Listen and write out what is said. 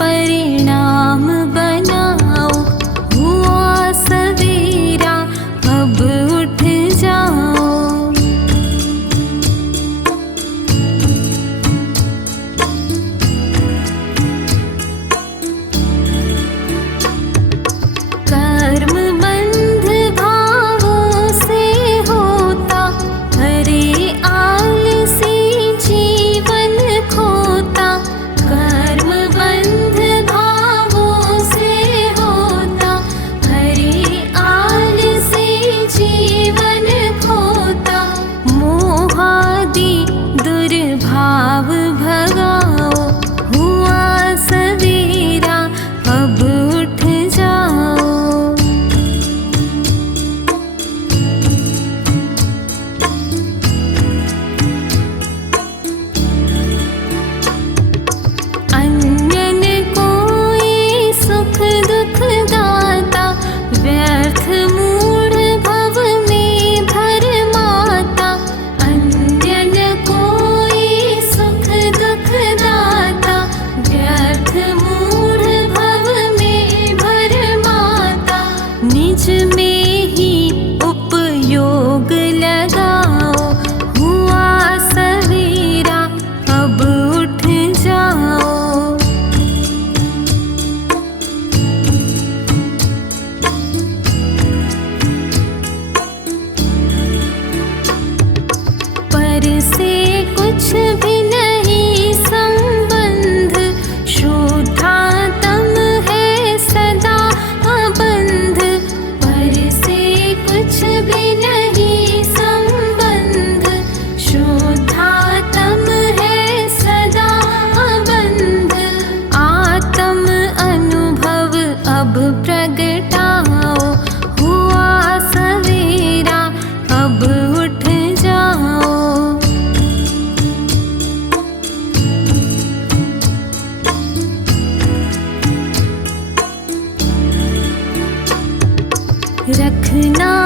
परिणाम बनाओ। हुआ सवेरा अब उठ जाओ। कर्म बंध भावों से होता, हरे आलसी जीवन खोता। कर्म बंध भावों से होता, हरे आलसी जीवन खोता। मोहादि दुर्भाव भगाओ। हुआ सवेरा अब उठ जाओ। अन्यन कोई सुख दुख दाता, व्यर्थ मूढ़ भव में भरमाता। अन्यन कोई सुख दुख दाता, व्यर्थ मूढ़ भव में भरमाता। निज में ही उपयोग लगाओ। हुआ सवेरा अब उठ जाओ। पर से कुछ भी नहीं संबंध, शुद्धातम है सदा अबंध। पर से कुछ भी नहीं संबंध, शुद्धातम है सदा अबंध। आत्म अनुभव अब प्रगटाओ। हुआ सवेरा अब उठ जाओ। रखना